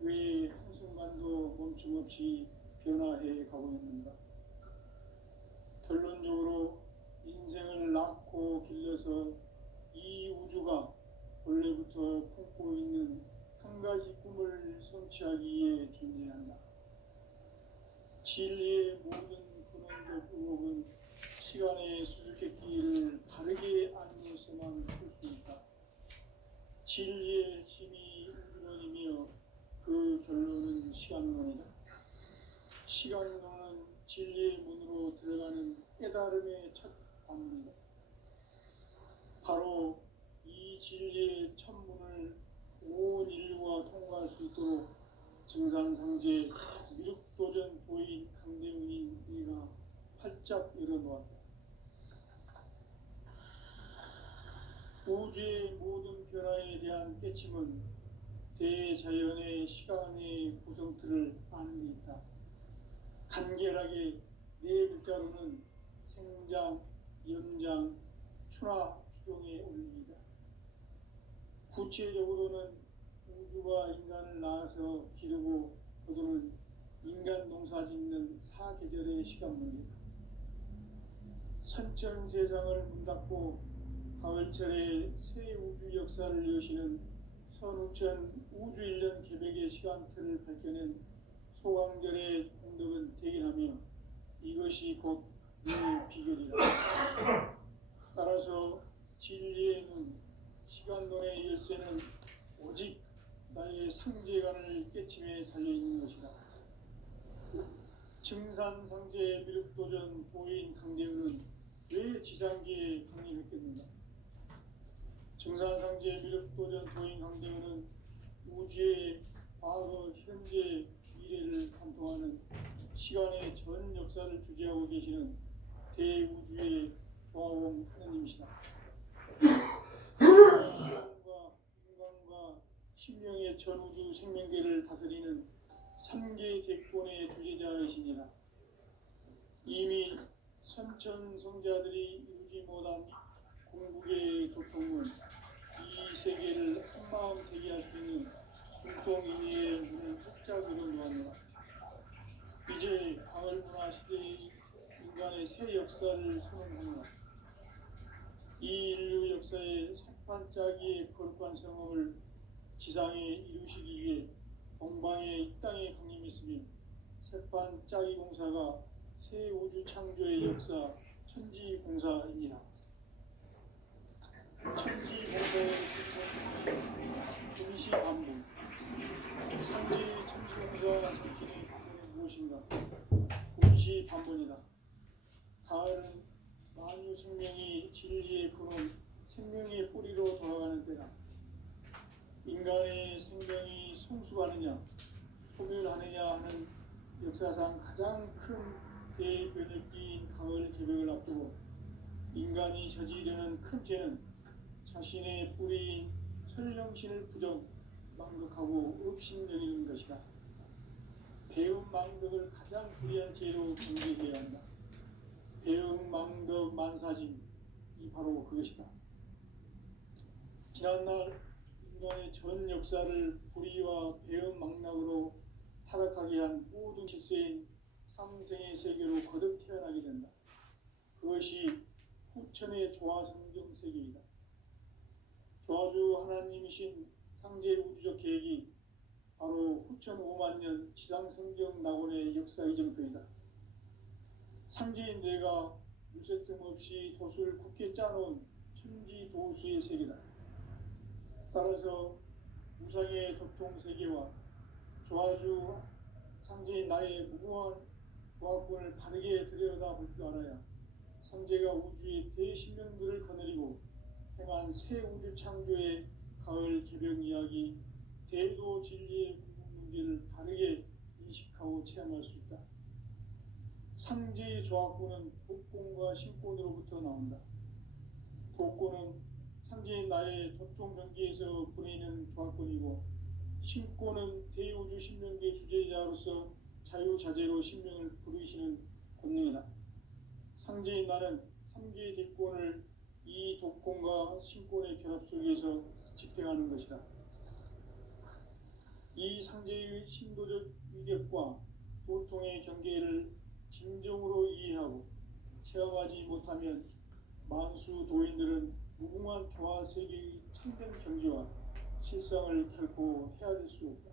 왜 한순간도 멈춤없이 변화해 가고 있는가? 결론적으로 인생을 낳고 길러서 이 우주가 원래부터 품고 있는 한 가지 꿈을 성취하기 위해 존재한다. 진리의 모든 근원적 의혹은 시간의 수수께끼를 바르게 알면서만 풀 수 있다. 진리의 핵심이 우주론이며 그 결론은 시간론이다. 시간론은 진리의 문으로 들어가는 깨달음의 첫 관문이다. 바로 이 진리의 첫 문을 온 인류가 통과할 수 있도록 증산상제 미륵도전 도인 강대훈이 이가 활짝 열어놓았다. 우주의 모든 변화에 대한 깨침은 대자연의 시간의 구성틀을 아는 데 있다. 간결하게 네 글자로는 생장, 연장, 추나 추종의 원리이다. 구체적으로는 우주가 인간을 낳아서 기르고 거두는 인간 농사 짓는 사계절의 시간 문제다. 선천 세상을 문 닫고 가을철에 새 우주 역사를 여시는 선우천 우주 1년 계백의 시간틀을 밝혀낸 소강절의 공덕은 대견하며 이것이 곧 이 비결이다. 따라서 진리의 눈, 시간론의 열쇠는 오직 나의 상제관을 깨침에 달려있는 것이다. 증산상제 미륵도전 도인 강대훈은 왜 지상계에 강림했겠는가? 증산상제 미륵도전 도인 강대훈은 우주의 과거, 현재, 미래를 관통하는 시간의 전 역사를 주재하고 계시는 대우주의 조화원 하느님이시다. 인간과 신명의 전우주 생명계를 다스리는 3개 대권의 주제자이시니라. 이미 선천성자들이 이루지 못한 궁극의 도통은 이 세계를 한마음 되게 할 수 있는 중통인의의 문을 활짝 열어놓았노라. 이제 가을문화 시대의 인간의 새 역사를 선언하노라. 이 인류 역사의 색반짝이의 거룩한 성업을 지상에 이루시기 위해 동방의 이 땅에 강림했으며 색반짝이 공사가 새 우주 창조의 역사 천지공사입니다. 천지공사의 임시반복, 상제의 천지공사가 삼키는 부분은 무엇인가? 임시반복이다. 가을은 만유 생명이 진리의 근원, 생명의 뿌리로 돌아가는 때다. 인간의 생명이 성숙하느냐, 소멸하느냐 하는 역사상 가장 큰 대변혁기인 가을 개벽을 앞두고 인간이 저지르는 큰 죄는 자신의 뿌리인 설령신을 부정, 망극하고 업신여기는 것이다. 배움 망덕을 가장 불의한 죄로 경계해야 한다. 배움 망덕 만사짐이 바로 그것이다. 지난날 인간의 전 역사를 불의와 배움 망락으로 타락하게 한 모든 질서인 상생의 세계로 거듭 태어나게 된다. 그것이 후천의 조화성경 세계이다. 조화주 하나님이신 상제 우주적 계획이 바로 후천 5만년 지상성경 낙원의 역사 이정표이다. 상제인 내가 유세틈 없이 도수를 굳게 짜놓은 천지도수의 세계다. 따라서 우상의 도통세계와 조화주 상제인 나의 무궁한 조합권을 바르게 들여다볼 줄 알아야 상제가 우주의 대신명들을 거느리고 행한 새 우주 창조의 가을 개벽 이야기, 대도 진리의 궁극 문제를 바르게 인식하고 체험할 수 있다. 상제의 조합권은 독권과 신권으로부터 나온다. 독권은 상제인 나의 도통 경계에서 보내는 조합권이고, 신권은 대우주 신명계 주제자로서 자유자재로 신명을 부르시는 권능이다. 상제인 나는 3개의 대권을 이 독권과 신권의 결합 속에서 집행하는 것이다. 이 상제의 신도적 위격과 도통의 경계를 진정으로 이해하고 체험하지 못하면 만수 도인들은 무궁한 조화 세계의 참된 경지와 실상을 결코 헤아릴 수 없다.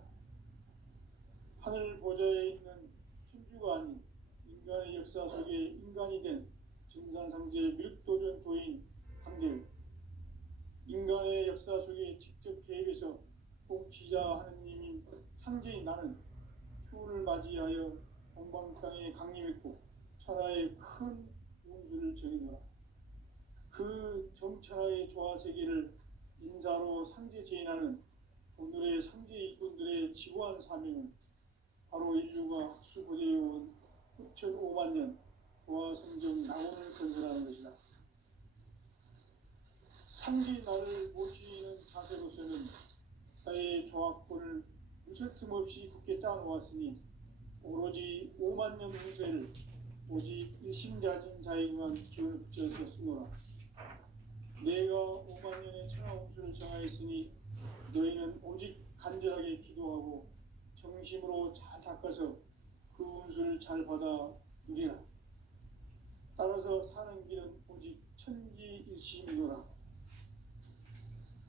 하늘 보좌에 있는 천주가 아닌 인간의 역사 속에 인간이 된 증산상제 밀도전 도인 강대우, 인간의 역사 속에 직접 개입해서 통치자 하느님인 상제인 나는 추운을 맞이하여 동방 땅에 강림했고 천하의 큰 운수를 정해노라. 그 정천하의 조화 세계를 인사로 상제 제인하는 오늘의 상제 일꾼들의 지고한 사명은 바로 인류가 학수고대해온 6,500만 년 조화 성경 낙원을 건설하는 것이다. 상제 나를 모시는 자세로서는 나의 조합권을 무슨 틈 없이 굳게 짜놓았으니 오로지 5만 년 운세를 오직 일심자진 자에게만 기운을 붙여서 쓰노라. 내가 5만 년의 천하 운수를 정하였으니 너희는 오직 간절하게 기도하고 정심으로 잘 닦아서 그 운수를 잘 받아 누리라. 따라서 사는 길은 오직 천지일심이노라.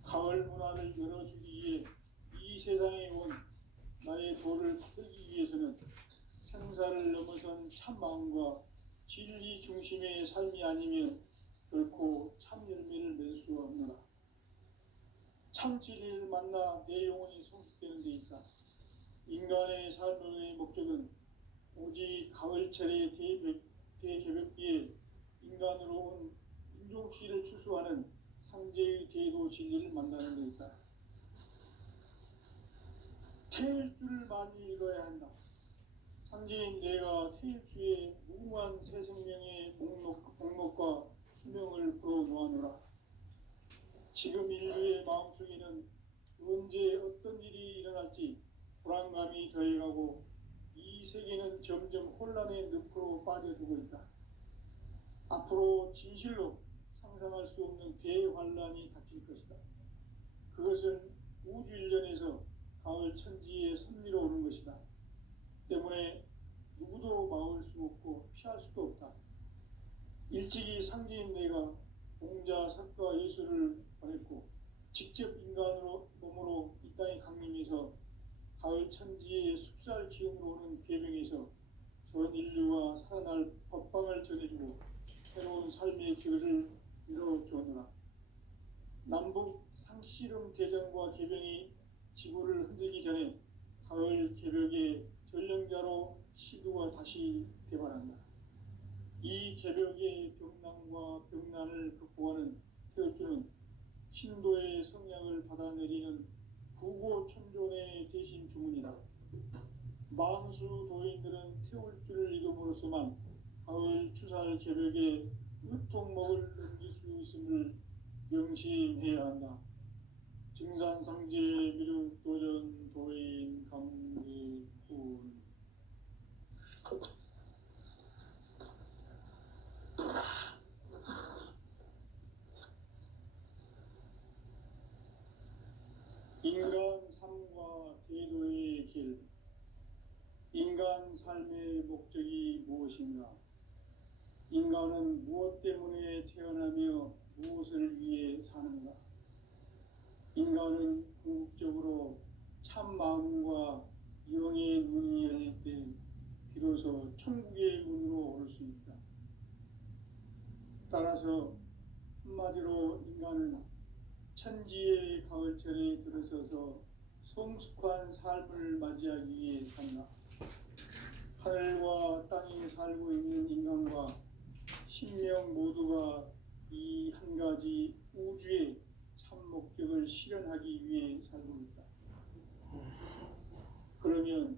가을 문화를 열어주기 위해 이 세상에 온 나의 도를 받들기 위해서는 생사를 넘어선 참 마음과 진리 중심의 삶이 아니면 결코 참 열매를 맺을 수 없노라. 참 진리를 만나 내 영혼이 성숙되는 데 있다. 인간의 삶의 목적은 오직 가을철의 대개벽기에 인간으로 온 인종시를 추수하는 상제의 대도 진리를 만나는 데 있다. 태일주를 많이 읽어야 한다. 상제인 내가 태일주의 무궁한 새 생명의 목록과 수명을 풀어놓아노라. 지금 인류의 마음속에는 언제 어떤 일이 일어날지 불안감이 더해가고 이 세계는 점점 혼란의 늪으로 빠져들고 있다. 앞으로 진실로 상상할 수 없는 대환란이 닥칠 것이다. 그것은 우주일전에서 가을 천지의 섭리로 오는 것이다. 때문에 누구도 막을 수 없고 피할 수도 없다. 일찍이 상제인 내가 공자, 석가, 예수를 보냈고 직접 인간으로 몸으로 이 땅에 강림해서 가을 천지의 숲살 기운으로 오는 계명에서 전 인류가 살아날 법방을 전해주고 새로운 삶의 길을 이뤄주었노라. 남북 상씨름 대전과 개병이 지구를 흔들기 전에 가을 개벽의 전령자로 시두가 다시 대발한다. 이 개벽의 병난과 병난을 극복하는 태울주는 신도의 성약을 받아내리는 부고천존의 대신 주문이다. 만수 도인들은 태울주를 이름으로서만 가을 추살 개벽에 으통목을 넘길 수 있음을 명심해야 한다. 증산상제 미륵도전 도인 강기훈. 인간 삶과 제도의 길. 인간 삶의 목적이 무엇인가? 인간은 무엇 때문에 태어나며 무엇을 위해 사는가? 인간은 궁극적으로 참 마음과 영의 눈이 열릴 때 비로소 천국의 문으로 오를 수 있다. 따라서 한마디로 인간은 천지의 가을철에 들어서서 성숙한 삶을 맞이하기 위해 산다. 하늘과 땅에 살고 있는 인간과 신명 모두가 이 한 가지 우주의 참 목적을 실현하기 위해 살고 있다. 그러면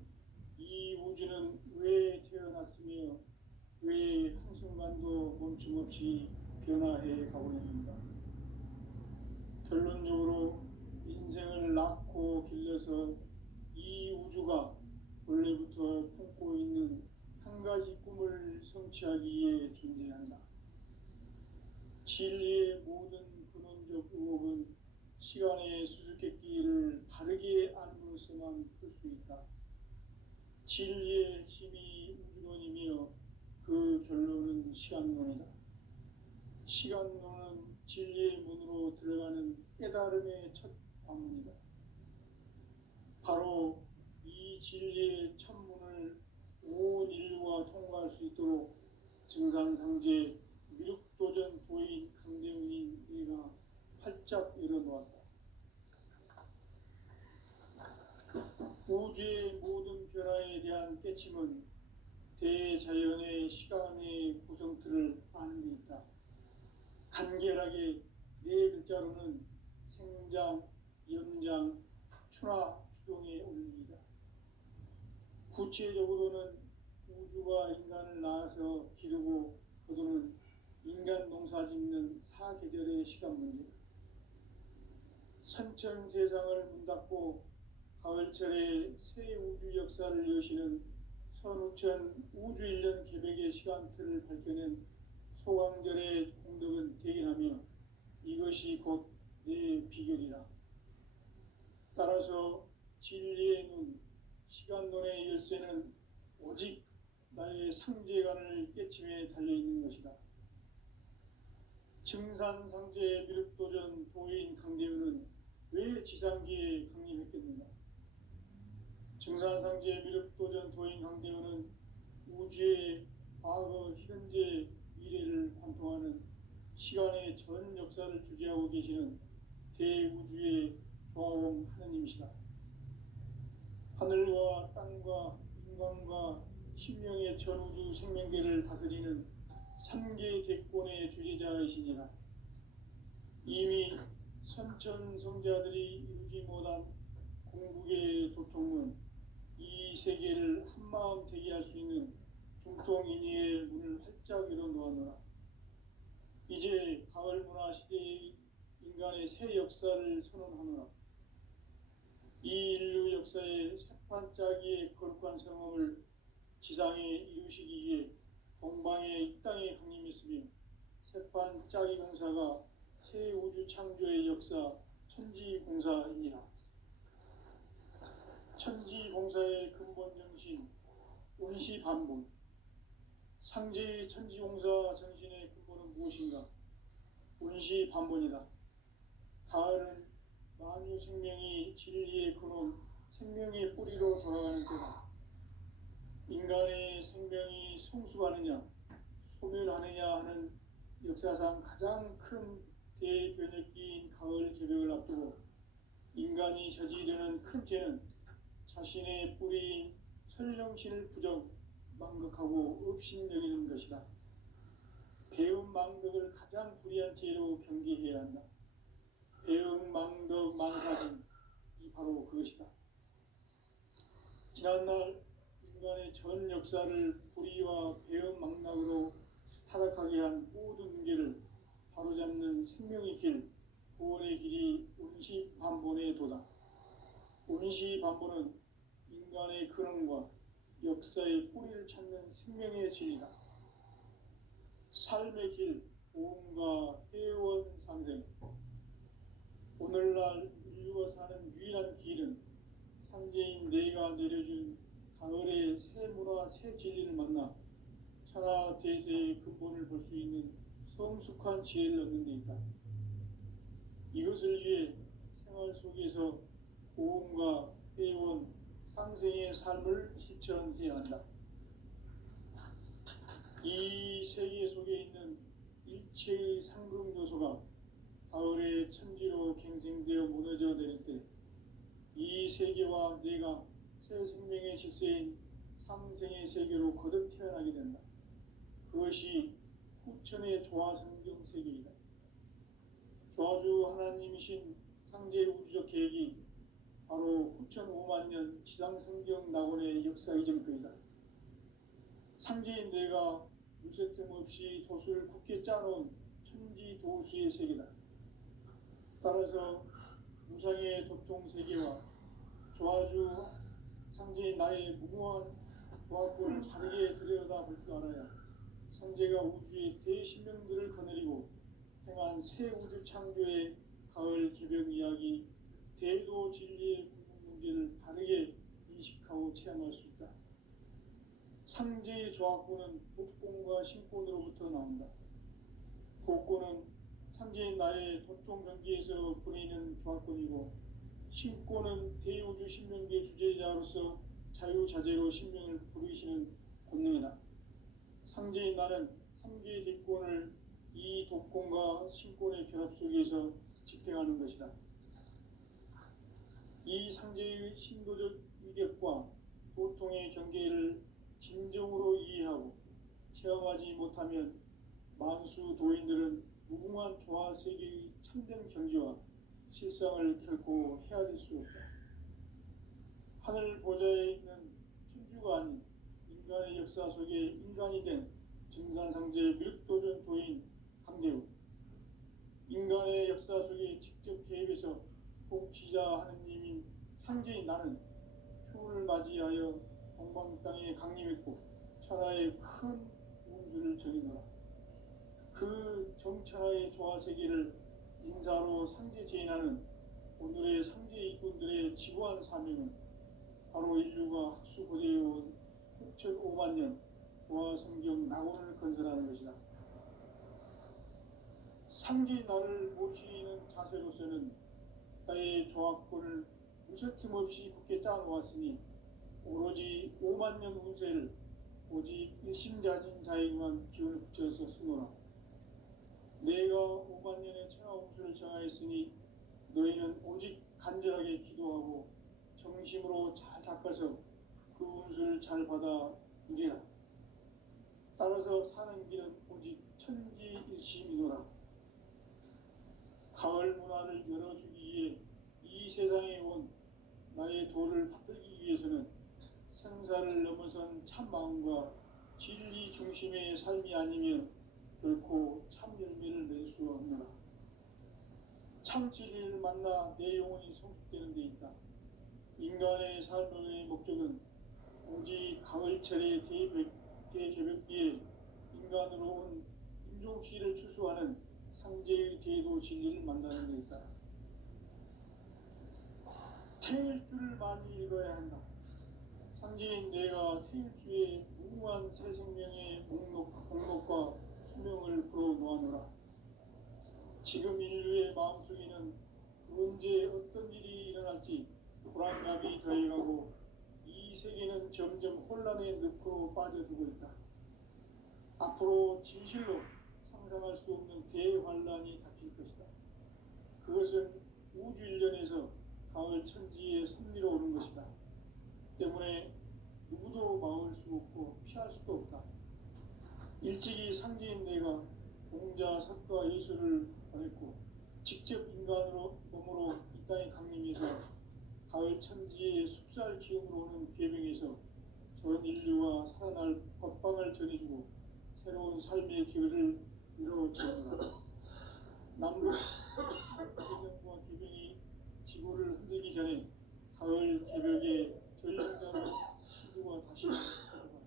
이 우주는 왜 태어났으며 왜 한순간도 멈춤없이 변화해 가고 있는가? 결론적으로 인생을 낳고 길러서 이 우주가 원래부터 품고 있는 한 가지 꿈을 성취하기 위해 존재한다. 진리의 모든 근원적 의혹은 시간의 수수께끼를 바르게 알고 마음으로서만 풀 수 있다. 진리의 핵심이 우주론이며 그 결론은 시간론이다. 시간론은 진리의 문으로 들어가는 깨달음의 첫 방문이다. 바로 이 진리의 천문을 온 인류가 통과할 수 있도록 증산상제 미륵도전 도인 강대훈인 이가 활짝 열어놓았다. 우주의 모든 변화에 대한 깨침은 대자연의 시간의 구성틀을 아는 데 있다. 간결하게 네 글자로는 생장, 연장, 추나 추동의 원리이다. 구체적으로는 우주가 인간을 낳아서 기르고 거두는 인간 농사 짓는 사계절의 시간 문제다. 선천 세상을 문 닫고 가을철에 새 우주 역사를 여시는 선우천 우주 1년 계백의 시간틀을 밝혀낸 소강절의 공덕은 대견하며 이것이 곧 내 비결이라. 따라서 진리의 눈, 시간론의 열쇠는 오직 나의 상제관을 깨침에 달려있는 것이다. 증산상제 미륵도전 도인 강대훈은 왜 지상기에 강림했겠는가? 증산상제 미륵도전 도인 강대훈은 우주의 과거, 현재, 미래를 관통하는 시간의 전 역사를 주재하고 계시는 대우주의 조화원 하느님이시다. 하늘과 땅과 인간과 신명의 전우주 생명계를 다스리는 3계 대권의 주재자이시니라. 이미 선천성자들이 이루지 못한 궁극의 도통은 이 세계를 한마음 되게 할 수 있는 중통인의의 문을 활짝 열어놓았노라. 이제 가을 문화 시대의 인간의 새 역사를 선언하노라. 이 인류 역사의 새판짜기의 거룩한 성험을 지상에 이루시기 위해 동방의 이 땅에 강림했으며 새판짜기 공사가 새 우주 창조의 역사 천지공사이니라. 천지공사의 근본 정신 운시반본. 상제의 천지공사 정신의 근본은 무엇인가? 운시반본이다. 가을은 만유 생명이 진리의 근원, 생명의 뿌리로 돌아가는 때다. 인간의 생명이 성숙하느냐, 소멸하느냐 하는 역사상 가장 큰 대변혁기인 가을 개벽을 앞두고 인간이 저지르는 큰 죄는 자신의 뿌리인 설령신을 부정, 망극하고 업신여기는 것이다. 배운 망덕을 가장 불의한 죄로 경계해야 한다. 배운 망덕 만사진, 이 바로 그것이다. 지난날 인간의 전 역사를 불의와 배운 망락으로 타락하게 한 모든 문제를 바로잡는 생명의 길, 구원의 길이 운시반본의 도다. 운시반본은 인간의 근원과 역사의 뿌리를 찾는 생명의 진리다. 삶의 길, 보험과 회원 상생. 오늘날 인류가 사는 유일한 길은 상제인 내가 내려준 가을의 새 문화, 새 진리를 만나 천하 대세의 근본을 볼 수 있는 성숙한 지혜를 얻는 데 있다. 이것을 위해 생활 속에서 보험과 회원, 상생의 삶을 실천해야 한다. 이 세계 속에 있는 일체의 상극 요소가 가을의 천지로 갱생되어 무너져 내릴 때 이 세계와 내가 새 생명의 질서인 상생의 세계로 거듭 태어나게 된다. 그것이 후천의 조화성경 세계이다. 조화주 하나님이신 상제 우주적 계획이 바로 후천 5만 년 지상성경 낙원의 역사 이전거이다. 상제인 내가 무쇠틈 없이 도수를 굳게 짜놓은 천지도수의 세계다. 따라서 무상의 도통 세계와 조화주 상제인 나의 무궁한 조화권을 다르게 들여다볼 줄 알아야 상제가 우주의 대신명들을 거느리고 행한 새 우주 창조의 가을 개벽 이야기, 대도 진리의 궁극 문제를 조합권은 복권과 신권으로부터 나온다. 복권은 상제인 나의 도통 경기에서 보내는 조합권이고, 신권은 대우주 신명계 주제자로서 자유자재로 신명을 부르시는 권능이다. 상제인 나는 3개 대권을 이 독권과 신권의 결합 속에서 집행하는 것이다. 이 상제의 신도적 위격과 도통의 경계를 진정으로 이해하고 체험하지 못하면 만수 도인들은 무궁한 조화 세계의 참된 경지와 실상을 결코 헤아릴 수 없다. 하늘 보좌에 있는 천주가 아닌 인간의 역사 속에 인간이 된 증산상제 미륵도전 도인 강대우, 인간의 역사 속에 직접 개입해서 통치자 하느님인 상제인 나는 추운을 맞이하여 동방 땅에 강림했고 천하의 큰 운수를 정의노라. 그 정천하의 조화세계를 인사로 상제 제인하는 오늘의 상제 일꾼들의 지구한 사명은 바로 인류가 학수고대해온 6,5만 년 조화성경 낙원을 건설하는 것이다. 상제인 나를 모시는 자세로서는 나의 조합권을 무설틈 없이 굳게 짜놓았으니 오로지 5만 년 운세를 오직 일심자진 자에게만 기운을 붙여서 쓰노라. 내가 5만 년의 천하 운수를 정하였으니 너희는 오직 간절하게 기도하고 정심으로 잘 닦아서 그 운수를 잘 받아 누리라. 따라서 사는 길은 오직 천지일심이노라. 가을 문화를 열어주기 위해 이 세상에 온 나의 도를 받들기 위해서는 생사를 넘어선 참 마음과 진리 중심의 삶이 아니면 결코 참 열매를 낼 수 없노라. 참 진리를 만나 내 영혼이 성숙되는 데 있다. 인간의 삶의 목적은 오직 가을철의 대개벽기에 인간으로 온 인종씨를 추수하는 상제의 대도 진리를 만나는 데 있다. 태일주를 많이 읽어야 한다. 상제인 내가 태일주의 무궁한 새 생명의 목록과 수명을 풀어놓아노라. 지금 인류의 마음속에는 언제 어떤 일이 일어날지 불안감이 더해가고 이 세계는 점점 혼란의 늪으로 빠져들고 있다. 앞으로 진실로 상상할 수 없는 대환란이 닥칠 것이다. 그것은 우주 일련에서 가을 천지의 섭리로 오는 것이다. 때문에 누구도 막을 수 없고 피할 수도 없다. 일찍이 상제인 내가 공자, 석가, 예수를 보냈고 직접 인간으로 몸으로 이 땅에 강림해서 가을 천지의 숲살 기운으로 오는 계명에서 전 인류와 살아날 법방을 전해주고 새로운 삶의 기회를 이뤄주었노라. 남북 개정과 개병이 지구를 흔들기 전에 가을 개벽의 전령자로 시구가 다시 일어납니다.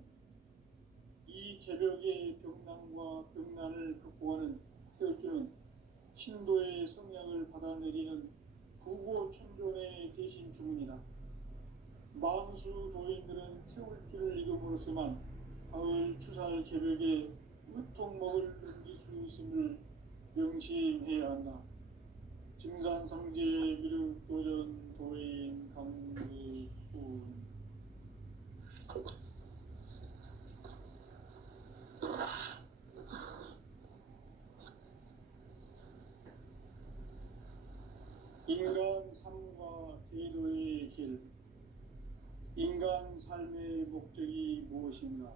이 개벽의 병난과 병난을 극복하는 태울주는 신도의 성약을 받아내리는 부고천존의 대신 주문이다. 만수 도인들은 태울주를 이름으로서만 가을 추살 개벽에 으통먹을 넘길 수 있음을 명심해야 한다. 증산상제 미륵도전 도인 강의훈. 인간 삶과 대도의 길. 인간 삶의 목적이 무엇인가?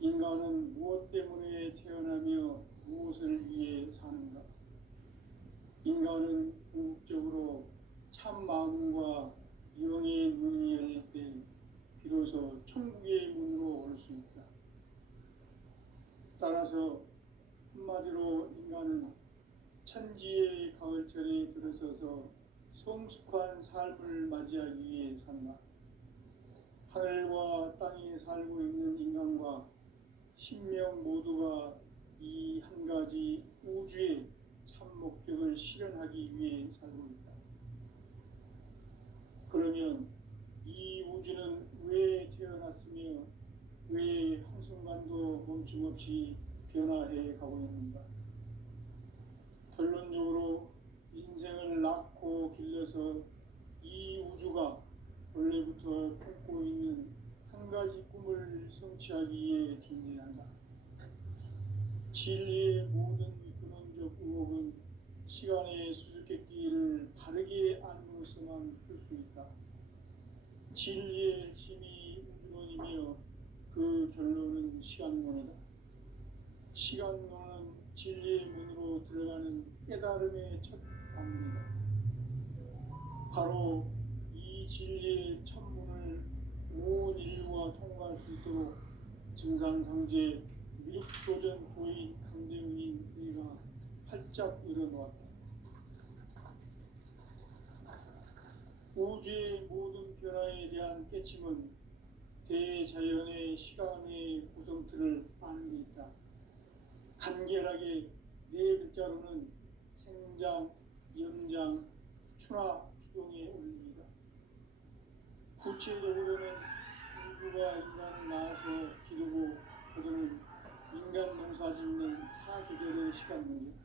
인간은 무엇 때문에 태어나며 무엇을 위해 사는가? 인간은 궁극적으로 참 마음과 영의 문이 열릴 때 비로소 천국의 문으로 올 수 있다. 따라서 한마디로 인간은 천지의 가을철에 들어서서 성숙한 삶을 맞이하기 위해 산다. 하늘과 땅에 살고 있는 인간과 신명 모두가 이 한 가지 우주의 참 목적을 실현하기 위해 살고 있다. 그러면 이 우주는 왜 태어났으며 왜 한순간도 멈춤없이 변화해 가고 있는가. 결론적으로 인생을 낳고 길러서 이 우주가 원래부터 품고 있는 한 가지 꿈을 성취하기 위해 존재한다. 진리의 모든 근원적 의혹은 시간의 수수께끼를 바르게 안으로서만 풀 수 있다. 진리의 핵심이 우주론이며 그 결론은 시간론이다. 시간론은 진리의 문으로 들어가는 깨달음의 첫 방문이다. 바로 이 진리의 첫 문을 온 인류가 통과할 수 있도록 증산상제 미륵도전 도인 강대훈이 네가 활짝 열어놓았다. 우주의 모든 변화에 대한 깨침은 대자연의 시간의 구성틀을 아는 데 있다. 간결하게 네 글자로는 생장, 연장, 추나 추동의 원리이다. 구체적으로는 우주가 인간을 낳아서 기르고 거두는 인간 농사 짓는 사계절의 시간 문제다.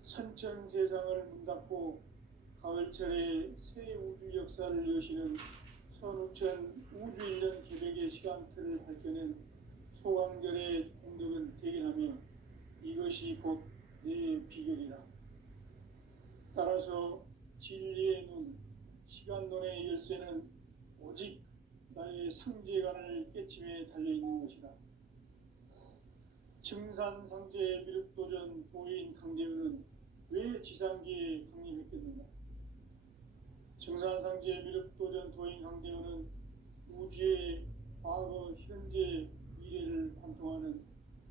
선천 세상을 문 닫고 가을철에 새 우주 역사를 여시는 선우천 우주 1년 계획의 시간틀을 밝혀낸 소강절의 공덕은 대견하며 이것이 곧 내 비결이다. 따라서 진리의 눈, 시간론의 열쇠는 오직 나의 상제관을 깨침에 달려있는 것이다. 증산상제 미륵도전 도인 강대훈은 왜 지상계에 강림했겠는가? 증산상제 미륵도전 도인 강대훈은 우주의 과거, 현재, 미래를 관통하는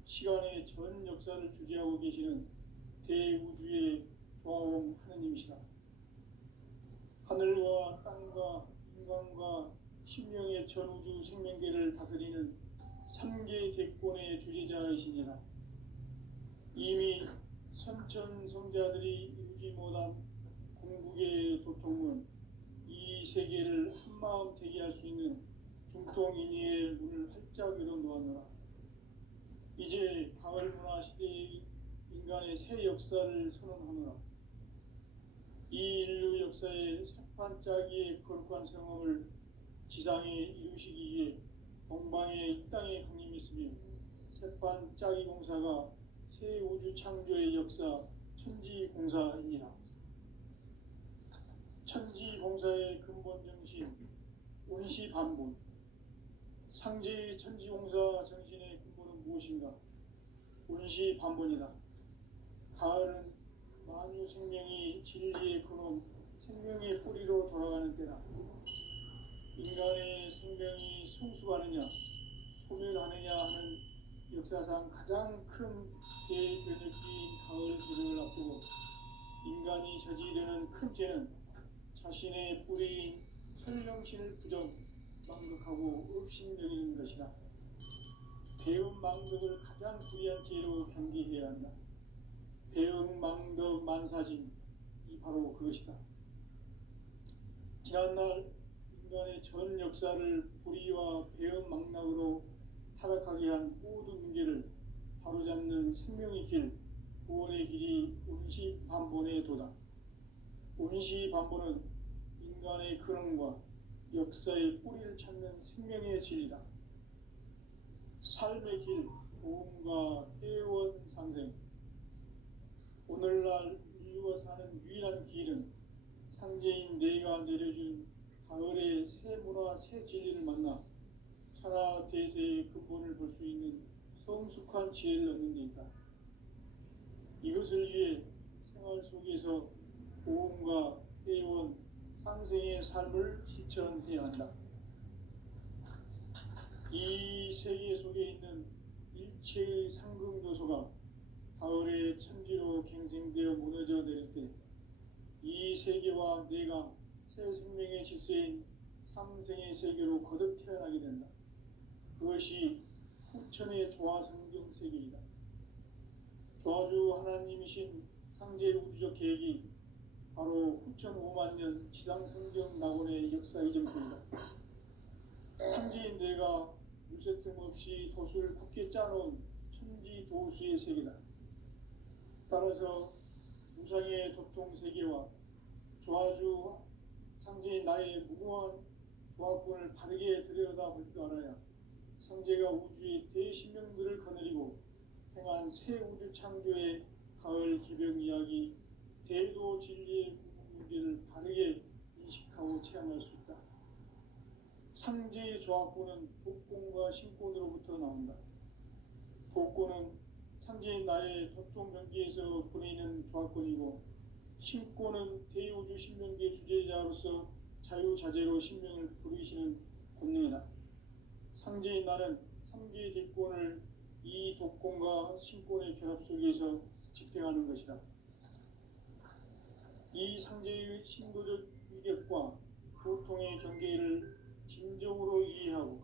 시간의 전 역사를 주재하고 계시는 대우주의 조화원 하느님이시다. 하늘과 땅과 인간과 신명의 전우주 생명계를 다스리는 3계 대권의 주재자이시니라. 이미 선천성자들이 이루지 못한 궁극의 도통은 이 세계를 한마음 되게 할 수 있는 중통인의의 문을 활짝 열어놓았노라. 이제 가을문화 시대의 인간의 새 역사를 선언하노라. 이 인류 역사의 새판짜기의 거룩한 성험을 지상에 이루시기 위해 동방의 이 땅에 강림했으며 새판짜기 공사가 새 우주 창조의 역사 천지공사이니라. 천지공사의 근본 정신 운시반본. 상제의 천지공사 정신의 근본은 무엇인가? 운시반본이다. 가을은 만유 생명이 진리의 근원, 생명의 뿌리로 돌아가는 때다. 인간의 생명이 성숙하느냐, 소멸하느냐 하는 역사상 가장 큰 대변혁기인 가을節을 앞두고 인간이 저지르는 큰 죄는 자신의 뿌리인 설령신을 부정, 망극하고 업신여기는 것이다. 배움 망덕을 가장 불의한 죄로 경계해야 한다. 배움 망덕 만사짐이 바로 그것이다. 지난날 인간의 전 역사를 불의와 배움 망락으로 타락하게 한 모든 문제를 바로잡는 생명의 길, 구원의 길이 운시반본의 도다. 운시반본은 인간의 근원과 역사의 뿌리를 찾는 생명의 진리다. 삶의 길, 도움과 회원 상생. 오늘날 인류가 사는 유일한 길은 상제인 내가 내려준 가을의 새 문화, 새 진리를 만나 천하 대세의 근본을 볼 수 있는 성숙한 지혜를 얻는 데 있다. 이것을 위해 생활 속에서 도움과 회원, 상생의 삶을 실천해야 한다. 이 세계 속에 있는 일체의 상승요소가 가을의 천지로 갱생되어 무너져 내릴 때 이 세계와 내가 새 생명의 질서인 상생의 세계로 거듭 태어나게 된다. 그것이 후천의 조화성경 세계이다. 조화주 하나님이신 상제 우주적 계획이 바로 후천 5만 년 지상성경 낙원의 역사 이전표이다. 상제인 내가 무쇠틈 없이 돛을 굳게 짜놓은 천지 도수의 세계다. 따라서 우상의 도통 세계와 조화주 상제인 나의 무궁한 조합권을 바르게 들여다볼 줄 알아야 상제가 우주의 대신명들을 거느리고 행한 새 우주 창조의 가을 기병 이야기, 대도 진리의 문제를 바르게 인식하고 체험할 수 있다. 상제의 조합권은 독권과 신권으로부터 나온다. 독권은 상제인 나의 도통 경기에서 보내는 조합권이고, 신권은 대우주 신명계 주제자로서 자유자재로 신명을 부르시는 권능이다. 상제인 나는 상제의 대권을 이 독권과 신권의 결합 속에서 집행하는 것이다. 이 상제의 신도적 위격과 보통의 경계를 진정으로 이해하고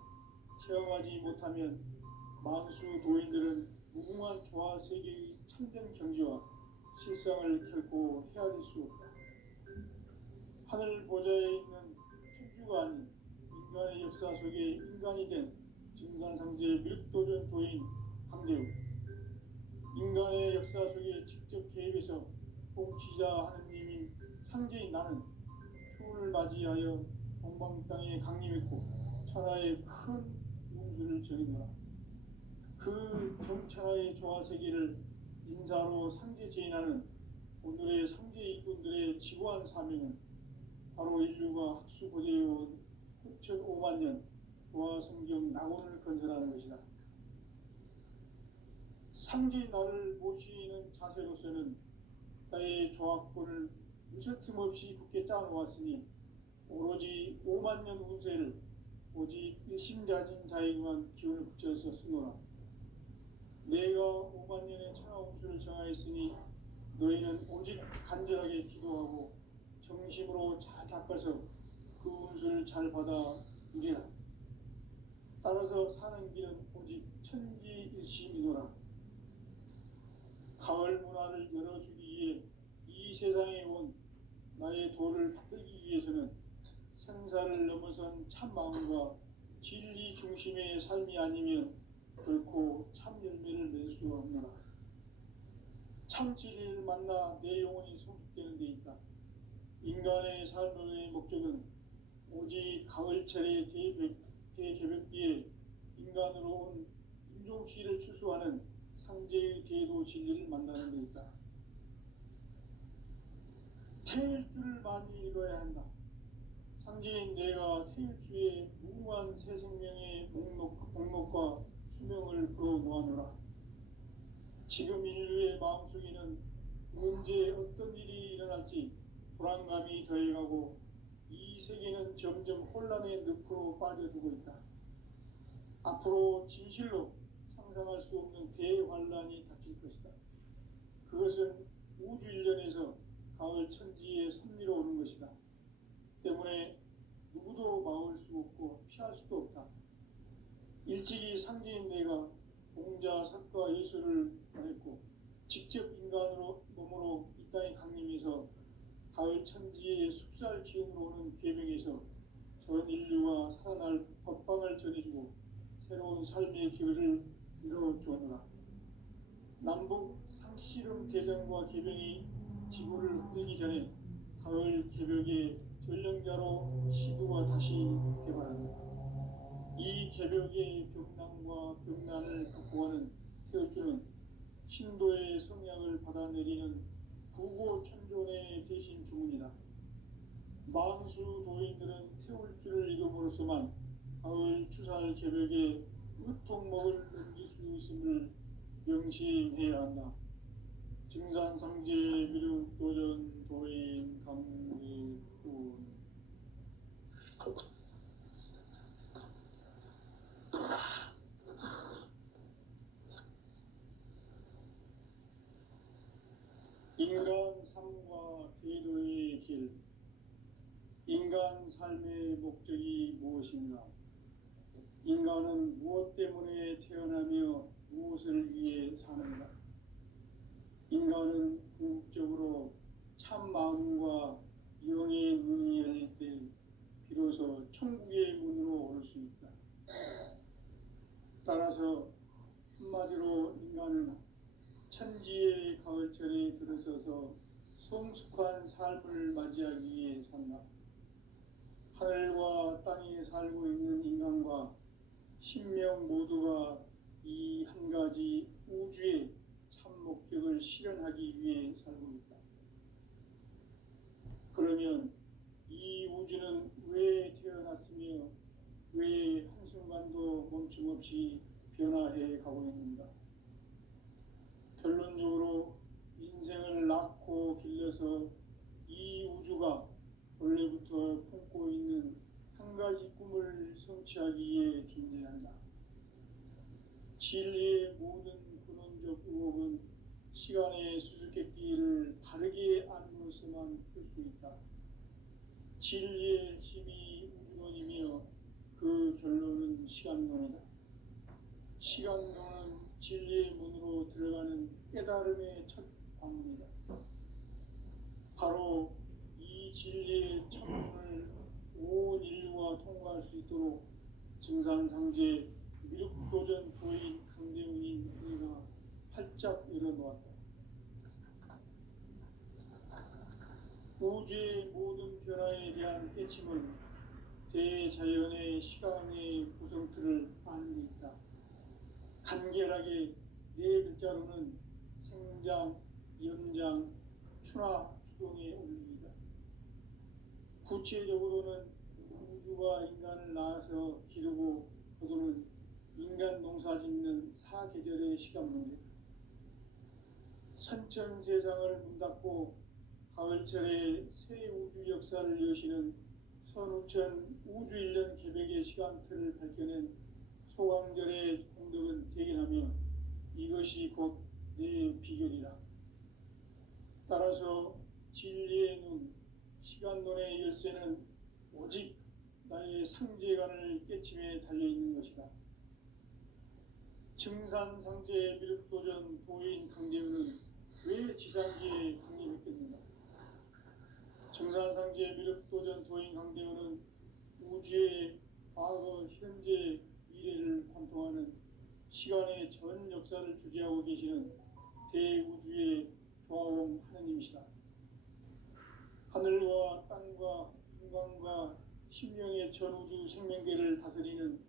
체험하지 못하면 만수 도인들은 무궁한 조화 세계의 참된 경지와 실상을 결코 헤아릴 수 없다. 하늘 보좌에 있는 천주가 아닌 인간의 역사 속에 인간이 된 증산상제 밀도전 도인 강대우, 인간의 역사 속에 직접 개입해서 통치자 하느님인 상제인 나는 추운을 맞이하여 동방 땅에 강림했고 천하의 큰 운수를 전했노라. 그 정천하의 조화 세계를 인사로 상제 제인하는 오늘의 상제 이군들의 지고한 사명은 바로 인류가 학수고대해온 9,500만 년 조화 성경 낙원을 건설하는 것이다. 상제인 나를 모시는 자세로서는 나의 조합권을 무쇠틈 없이 굳게 짜놓았으니 오로지 5만 년 운세를 오직 일심자진 자에게만 기운을 붙여서 쓰노라. 내가 5만 년의 천하 운수를 정하였으니 너희는 오직 간절하게 기도하고 정심으로 잘 닦아서 그 운수를 잘 받아 누리라. 따라서 사는 길은 오직 천지일심이노라. 가을 문화를 열어주기 위해 이 세상에 온 나의 도를 받들기 위해서는 생사를 넘어선 참 마음과 진리 중심의 삶이 아니면 결코 참 열매를 낼 수 없노라. 참 진리를 만나 내 영혼이 성숙되는 데 있다. 인간의 삶의 목적은 오직 가을철의 대개벽기에 인간으로 온 인종시를 추수하는 상제의 대도 진리를 만나는 데 있다. 태일주를 많이 읽어야 한다. 상제인 내가 태일주의 무궁한 새 생명의 목록과 수명을 불어놓아노라. 지금 인류의 마음속에는 언제 어떤 일이 일어날지 불안감이 더해가고 이 세계는 점점 혼란의 늪으로 빠져들고 있다. 앞으로 진실로 상상할 수 없는 대환란이 닥칠 것이다. 그것은 우주 일련에서 가을 천지의 섭리로 오는 것이다. 때문에 누구도 막을 수 없고 피할 수도 없다. 일찍이 상제인 내가 공자, 석가, 예수를 보냈고 직접 인간으로 몸으로 이 땅에 강림해서 가을 천지의 숲살 기운으로 오는 계명에서 전 인류가 살아날 법방을 전해주고 새로운 삶의 기회를 이뤄주었노라. 남북 상씨름 대전과 계병이 지구를 흔들기 전에 가을 개벽의 전령자로 시도가 다시 개발한다. 이 개벽의 벽난과 벽난을 극복하는 태울주는 신도의 성약을 받아내리는 부고천존의 대신 주문이다. 만수 도인들은 태울주를 읽음으로써만 가을 추살 개벽의 으통목을 넘길 수 있음을 명심해야 한다. 증산상제 미륵도전 도인 강리군. 인간 삶과 대도의 길. 인간 삶의 목적이 무엇인가? 인간은 무엇 때문에 태어나며 무엇을 위해 사는가? 인간은 궁극적으로 참 마음과 영의 눈이 열릴 때 비로소 천국의 문으로 올 수 있다. 따라서 한마디로 인간은 천지의 가을철에 들어서서 성숙한 삶을 맞이하기 위해 산다. 하늘과 땅에 살고 있는 인간과 신명 모두가 이 한 가지 우주의 참 목적을 실현하기 위해 살고 있다. 그러면 이 우주는 왜 태어났으며 왜 한순간도 멈춤없이 변화해 가고 있는가? 결론적으로 인생을 낳고 길러서 이 우주가 원래부터 품고 있는 한 가지 꿈을 성취하기 위해 존재한다. 진리의 모든 근원적 의혹은 시간의 수수께끼를 바르게 알므로서만 풀 수 있다. 진리의 핵심이 우주론이며 그 결론은 시간론이다. 시간론은 진리의 문으로 들어가는 깨달음의 첫 방문이다. 바로 이 진리의 첫 문을 온 인류가 통과할 수 있도록 증산상제 미륵도전 도인 강대훈이 우리가 활짝 열어놓았다. 우주의 모든 변화에 대한 깨침은 대자연의 시간의 구성틀을 아는 데 있다. 간결하게 네 글자로는 생장, 연장, 추나 추동의 원리이다. 구체적으로는 우주가 인간을 낳아서 기르고 거두는 인간 농사 짓는 사계절의 시간 문제. 선천세상을 문닫고 가을철에 새 우주 역사를 여시는 선우천 우주일년 개백의 시간틀을 밝혀낸 소강절의 공덕은 대견하며 이것이 곧 내 비결이라. 따라서 진리의 눈, 시간론의 열쇠는 오직 나의 상제관을 깨침에 달려있는 것이다. 증산상제 미륵도전 도인 강대훈은 왜 지상기에 강림했겠는가? 증산상제 미륵도전 도인 강대훈은 우주의 과거, 현재, 미래를 관통하는 시간의 전 역사를 주재하고 계시는 대우주의 조화원 하느님이시다. 하늘과 땅과 인간과 심령의 전우주 생명계를 다스리는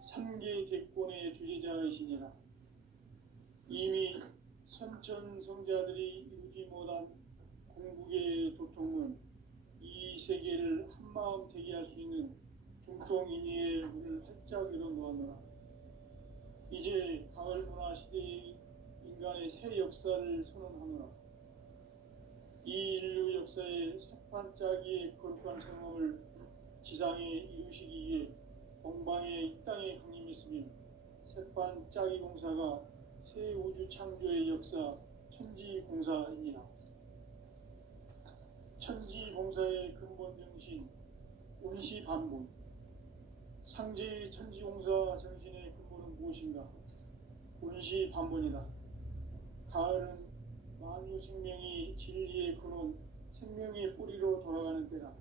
3계 대권의 주재자이시니라. 이미 선천성자들이 이루지 못한 궁극의 도통은 이 세계를 한마음 되게 할 수 있는 중통인의의 문을 활짝 열어놓았노라. 이제 가을 문화 시대의 인간의 새 역사를 선언하노라. 이 인류 역사의 새반짝이의 거룩한 성함을 지상에 이루시기 위해 동방의 이 땅에 강림했으며 새반짝이 공사가 새 우주 창조의 역사 천지공사이니라. 천지공사의 근본 정신 운시반본. 상제의 천지공사 정신의 근본은 무엇인가? 운시반본이다. 가을은 만유 생명이 진리의 근원, 생명의 뿌리로 돌아가는 때다.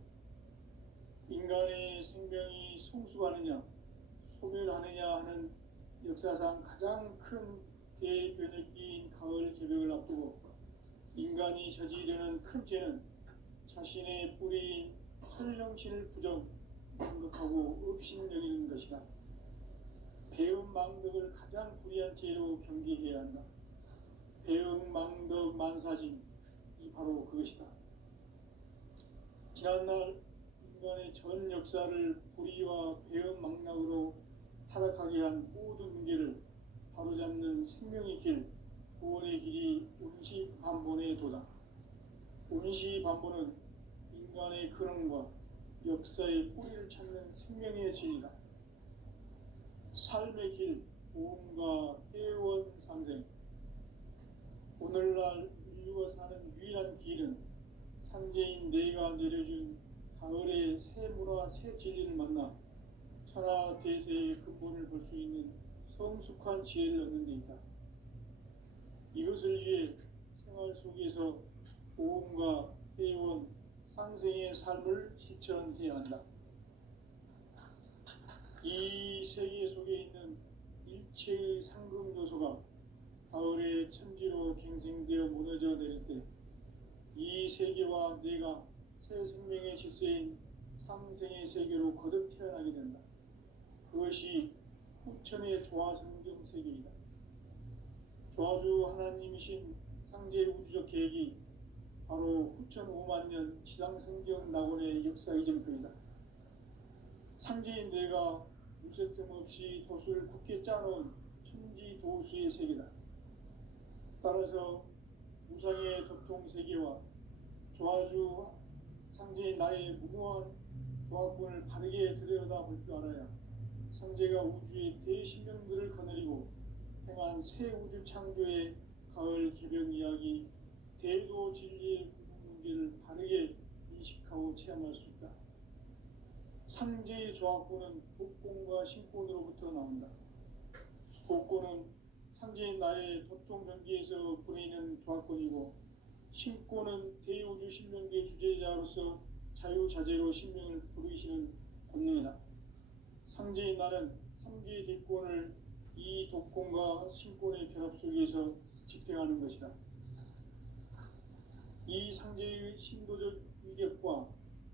인간의 생명이 성숙하느냐, 소멸하느냐 하는 역사상 가장 큰 대변혁기인 가을 개벽을 앞두고 인간이 저지르는 큰 죄는 자신의 뿌리인 설령신을 부정하고 업신여기는 것이다. 배은망덕을 가장 불의한 죄로 경계해야 한다. 배은망덕 만사짐이 바로 그것이다. 지난날 인간의 전 역사를 불의와 배은망락으로 타락하게 한 모든 문제를 바로잡는 생명의 길, 구원의 길이 운시반본의 도다. 운시반본은 인간의 근원과 역사의 뿌리를 찾는 생명의 진리다. 삶의 길, 보험과 회원 상생. 오늘날 인류가 사는 유일한 길은 상제인 내가 내려준 가을의 새 문화, 새 진리를 만나 천하 대세의 근본을 볼 수 있는 성숙한 지혜를 얻는 데 있다. 이것을 위해 생활 속에서 보험과 회원, 상생의 삶을 실천해야 한다. 이 세계 속에 있는 이체의 상급 요소가 가을의 천지로 갱생되어 무너져 내릴 때 이 세계와 내가 새 생명의 질서인 삼생의 세계로 거듭 태어나게 된다. 그것이 후천의 조화성경 세계이다. 조화주 하나님이신 상제 우주적 계획이 바로 후천 5만 년 지상성경 낙원의 역사 이전표이다. 상제인 내가 무쇠틈 없이 도수를 굳게 짜놓은 천지 도수의 세계다. 따라서 우상의 도통 세계와 조화주 상제인 나의 무궁한 조합군을 바르게 들여다볼 줄 알아야 상제가 우주의 대신령들을 거느리고 행한 새 우주 창조의 가을 개벽 이야기, 대도 진리의 문제를 바르게 인식하고 체험할 수 있다. 상제의 조합군은 복권과 신권으로부터 나온다. 복권은 상제인 나의 도통 전기에서 부리는 조합권이고, 신권은 대우주 신명계 주제자로서 자유자재로 신명을 부르시는 권능이다. 상제인 나는 상제의 대권을 이 독권과 신권의 결합 속에서 집행하는 것이다. 이 상제의 신도적 위격과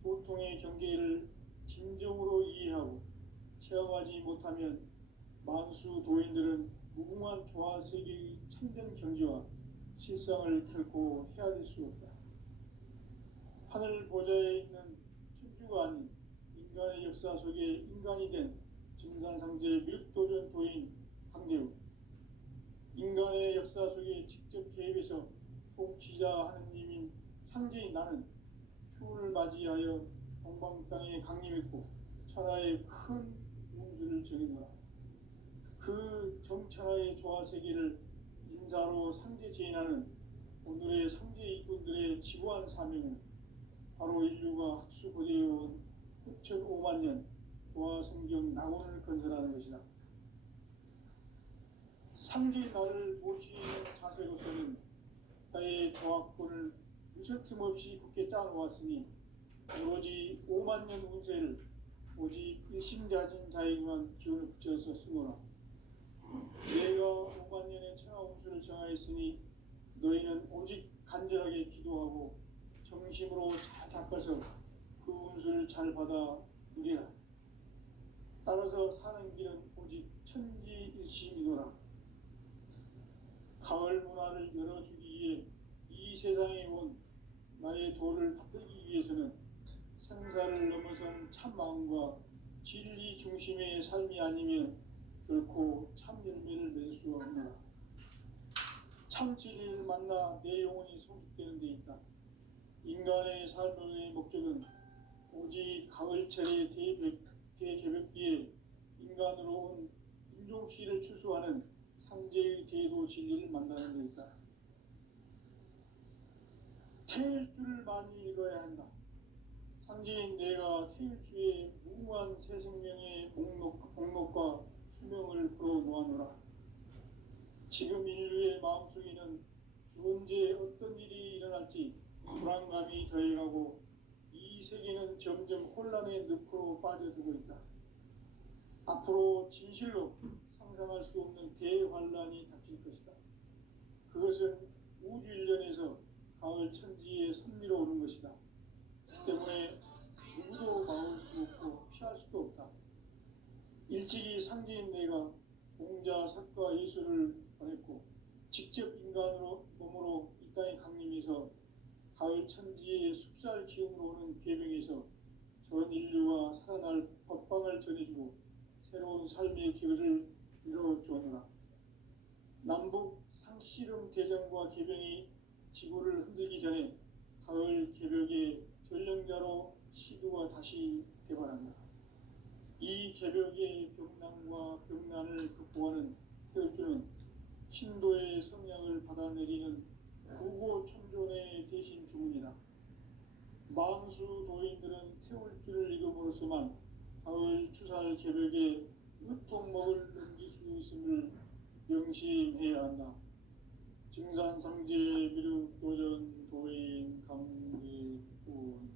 도통의 경계를 진정으로 이해하고 체험하지 못하면 만수 도인들은 무궁한 조화 세계의 참된 경지와 실상을 결코 헤아릴 수 없다. 하늘 보좌에 있는 천주가 아닌 인간의 역사 속에 인간이 된 증산상제 밀도전 도인 강대우, 인간의 역사 속에 직접 개입해서 통치자 하느님인 상제인 나는 추운을 맞이하여 동방 땅에 강림했고 천하의 큰 운수를 정해놓아 그 정천하의 조화 세계를 인사로 상제 제인하는 오늘의 상제 이꾼들의 지구한 사명은 바로 인류가 학수고대해온 후천 5만 년 조화 성경 낙원을 건설하는 것이다. 상제인 나를 모시는 자세로서는 나의 조합권을 무쇠틈 없이 굳게 짜놓았으니 오로지 5만 년 운세를 오직 일심자진 자에게만 기운을 붙여서 쓰노라. 내가 5만 년의 천하 운수를 정하였으니 너희는 오직 간절하게 기도하고 정심으로 잘 닦아서 그 운수를 잘 받아 누리라. 따라서 사는 길은 오직 천지일심이노라. 가을 문화를 열어주기 위해 이 세상에 온 나의 도를 받들기 위해서는 생사를 넘어선 참 마음과 진리 중심의 삶이 아니면 결코 참 열매를 맺을 수 없노라. 참 진리를 만나 내 영혼이 성숙되는 데 있다. 인간의 삶의 목적은 오직 가을철의 대개벽기에 인간으로 온 인종시를 추수하는 상제의 대도 진리를 만나는 데 있다. 태일주를 많이 읽어야 한다. 상제인 내가 태일주의 무궁한 새 생명의 목록과 수명을 풀어 놓아노라. 지금 인류의 마음속에는 언제 어떤 일이 일어날지 불안감이 더해가고 이 세계는 점점 혼란의 늪으로 빠져들고 있다. 앞으로 진실로 상상할 수 없는 대환란이 닥칠 것이다. 그것은 우주 일련에서 가을 천지에 선미로 오는 것이다. 때문에 누구도 막을 수 없고 피할 수도 없다. 일찍이 상제인 내가 공자, 석가, 예수를 보냈고 직접 인간으로 몸으로 이 땅에 강림해서 가을 천지의 숲살 기운으로 오는 계명에서 전 인류가 살아날 법방을 전해주고 새로운 삶의 길을 이뤄주었노라. 남북 상씨름 대전과 개병이 지구를 흔들기 전에 가을 개벽의 전령자로 시도가 다시 개발한다. 이 개벽의 병난과 병난을 극복하는 태울주는 신도의 성량을 받아내리는 구고천존의 대신 주문이다. 만수 도인들은 태울주를 읽음으로써만 가을 추살 개벽에 으통먹을 넘길 수 있음을 명심해야 한다. 증산상제 미륵도전 도인 강기훈